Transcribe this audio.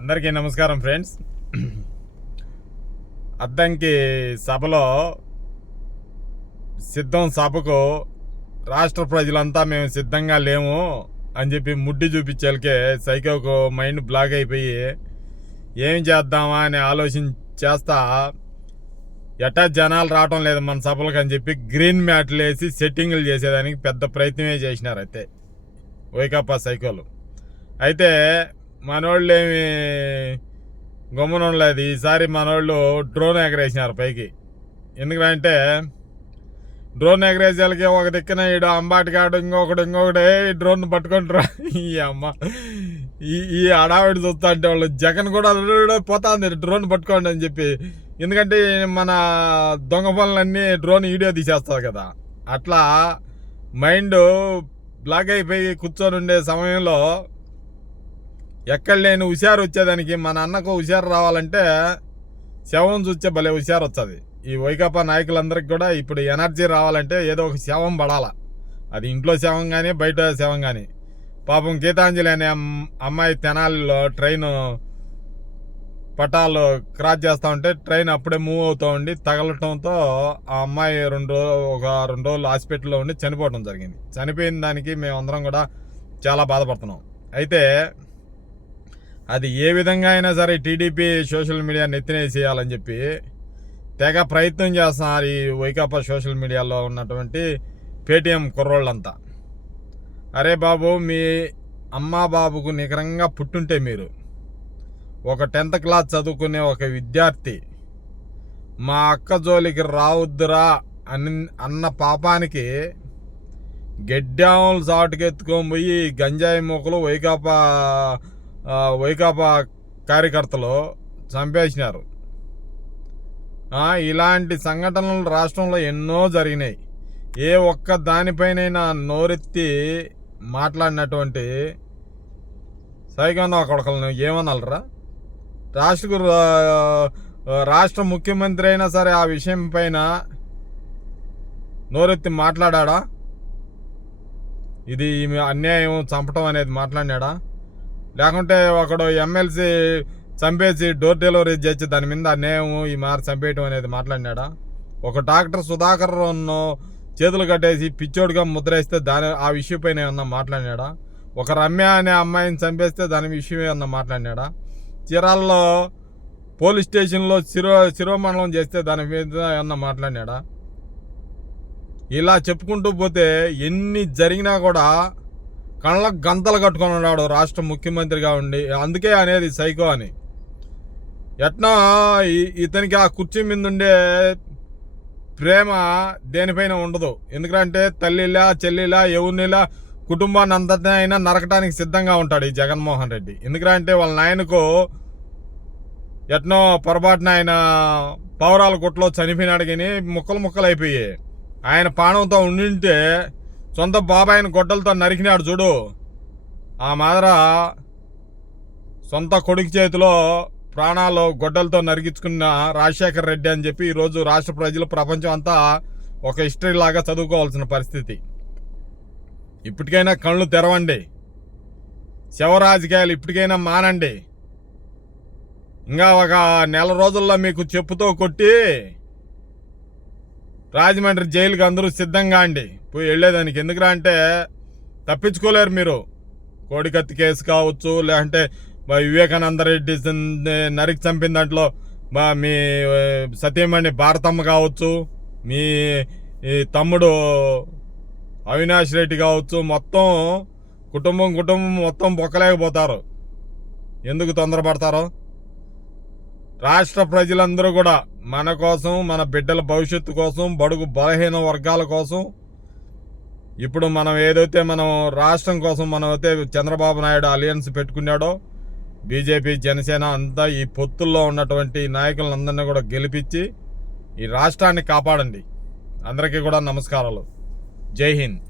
అందరికీ నమస్కారం ఫ్రెండ్స్. అద్దంకి సభలో సిద్ధం సభకు రాష్ట్ర ప్రజలంతా మేము సిద్ధంగా లేము అని చెప్పి ముడ్డి చూపించాలకే సైకోకు మైండ్ బ్లాక్ అయిపోయి ఏం చేద్దామా అని ఆలోచన చేస్తా ఎట్టా జనాలు రావటం లేదు మన సభలకు అని చెప్పి గ్రీన్ మ్యాట్లు వేసి సెట్టింగ్లు చేసేదానికి పెద్ద ప్రయత్నమే చేసినారు అయితే. వైకాపా సైకోలు. అయితే మనోళ్ళు ఏమి గమ్మునలేదు ఈసారి మనోళ్ళు డ్రోన్ ఎగరేసినారు పైకి. ఎందుకంటే డ్రోన్ ఎగరేసేళ్ళకి ఒక దిక్కున ఈడు అంబాటికాడు ఇంకొకటి ఇంకొకటి డ్రోన్ పట్టుకుంటారు. ఈ అమ్మ ఈ ఈ అడావిడి చూస్తా అంటే వాళ్ళు జగన్ కూడా పోతాంది డ్రోన్ పట్టుకోండి అని చెప్పి. ఎందుకంటే మన దొంగ పనులన్నీ డ్రోన్ వీడియో తీసేస్తారు కదా. అట్లా మైండ్ బ్లాక్ అయిపోయి కూర్చొని ఉండే సమయంలో ఎక్కడ లేని హుషారు వచ్చేదానికి మన అన్నకు హుషారు రావాలంటే శవం చూస్తే భలే హుషారు వస్తుంది. ఈ వైకాపా నాయకులందరికీ కూడా ఇప్పుడు ఎనర్జీ రావాలంటే ఏదో ఒక శవం పడాల. అది ఇంట్లో శవం కానీ బయట శవం కానీ పాపం గీతాంజలి అనే అమ్మాయి తెనాలిలో ట్రైన్ పటాలు క్రాస్ చేస్తూ ఉంటే ట్రైన్ అప్పుడే మూవ్ అవుతూ ఉండి తగలటంతో ఆ అమ్మాయి రెండు రోజు ఒక రెండు రోజులు హాస్పిటల్లో ఉండి చనిపోవడం జరిగింది. చనిపోయిన దానికి మేమందరం కూడా చాలా బాధపడుతున్నాం. అయితే అది ఏ విధంగా అయినా సరే టీడీపీ సోషల్ మీడియా నెత్తినేసేయాలని చెప్పి తెగ ప్రయత్నం చేస్తున్నారు ఈ వైకాపా సోషల్ మీడియాలో ఉన్నటువంటి పేటీఎం కుర్రోళ్ళంతా. అరే బాబు మీ అమ్మా బాబుకు నికరంగా పుట్టుంటే మీరు ఒక టెన్త్ క్లాస్ చదువుకునే ఒక విద్యార్థి మా అక్క జోలికి రావద్దురా అని అన్న పాపానికి గెడ్డాములు సాటుకెత్తుకొని పోయి గంజాయి మొక్కలు వైకాపా వైకాపా కార్యకర్తలు చంపేసినారు. ఇలాంటి సంఘటనలు రాష్ట్రంలో ఎన్నో జరిగినాయి. ఏ ఒక్క దానిపైనైనా నోరెత్తి మాట్లాడినటువంటి సైగంధ కొడకలను ఏమనాలరా? రాష్ట్ర రాష్ట్ర ముఖ్యమంత్రి అయినా సరే ఆ విషయం పైన నోరెత్తి మాట్లాడా ఇది అన్యాయం చంపటం అనేది మాట్లాడినాడా? లేకుంటే ఒకడు ఎమ్మెల్సీ చంపేసి డోర్ డెలివరీ చేసి దాని మీద నేము ఈ మారు చంపేయటం అనేది మాట్లాడినాడా? ఒక డాక్టర్ సుధాకర్ చేతులు కట్టేసి పిచ్చోడుగా ముద్రేస్తే దాని ఆ విషయం పైన ఏమన్నా మాట్లాడినాడా? ఒక రమ్య అనే అమ్మాయిని చంపేస్తే దాని విషయం ఏమన్నా మాట్లాడినాడా? చీరాల్లో పోలీస్ స్టేషన్లో శిరో శిరోమండలం చేస్తే దాని మీద ఏమన్నా మాట్లాడినాడా? ఇలా చెప్పుకుంటూ పోతే ఎన్ని జరిగినా కూడా కళ్ళకు గంతలు కట్టుకొని ఉన్నాడు రాష్ట్ర ముఖ్యమంత్రిగా ఉండి. అందుకే అనేది సైకో అని. ఎట్నా ఇతనికి ఆ కుర్చీ మీద ఉండే ప్రేమ దేనిపైన ఉండదు. ఎందుకంటే తల్లిలా చెల్లిలా ఎవరినిలా కుటుంబాన్ని అంతటినీ అయినా నరకటానికి సిద్ధంగా ఉంటాడు ఈ జగన్మోహన్ రెడ్డి. ఎందుకంటే వాళ్ళ నాయనకు ఎట్నో పొరపాటున ఆయన పౌరాల గుట్లో చనిపోయినాడు కానీ ముక్కలు ముక్కలు అయిపోయాయి. ఆయన పానంతో ఉండింటే సొంత బాబాయిని గొడ్డలతో నరికినాడు చూడు. ఆ మాదిర సొంత కొడుకు చేతిలో ప్రాణాలు గొడ్డలతో నరికించుకున్న రాజశేఖర్ రెడ్డి అని చెప్పి ఈరోజు రాష్ట్ర ప్రజలు ప్రపంచం అంతా ఒక హిస్టరీ లాగా చదువుకోవాల్సిన పరిస్థితి. ఇప్పటికైనా కళ్ళు తెరవండి. శవ రాజకీయాలు ఇప్పటికైనా మానండి. ఇంకా ఒక నెల రోజుల్లో మీకు చెప్పుతో కొట్టి రాజమండ్రి జైలుకి అందరూ సిద్ధంగా అండి. పోయి వెళ్ళేదానికి. ఎందుకురా అంటే తప్పించుకోలేరు మీరు. కోడికత్తి కేసు కావచ్చు లేదంటే మా వివేకానంద రెడ్డి నరికి చంపిన దాంట్లో మా మీ సతీమణి భారతమ్మ కావచ్చు మీ ఈ తమ్ముడు అవినాష్ రెడ్డి కావచ్చు మొత్తం కుటుంబం కుటుంబం మొత్తం బొక్కలేకపోతారు. ఎందుకు తొందరపడతారో? రాష్ట్ర ప్రజలందరూ కూడా మన కోసం మన బిడ్డల భవిష్యత్తు కోసం బడుగు బలహీన వర్గాల కోసం ఇప్పుడు మనం ఏదైతే మనం రాష్ట్రం కోసం మనం అయితే చంద్రబాబు నాయుడు అలయన్స్ పెట్టుకున్నాడో బీజేపీ జనసేన అంతా ఈ పొత్తుల్లో ఉన్నటువంటి నాయకులందరినీ కూడా గెలిపించి ఈ రాష్ట్రాన్ని కాపాడండి. అందరికీ కూడా నమస్కారాలు. జై హింద్.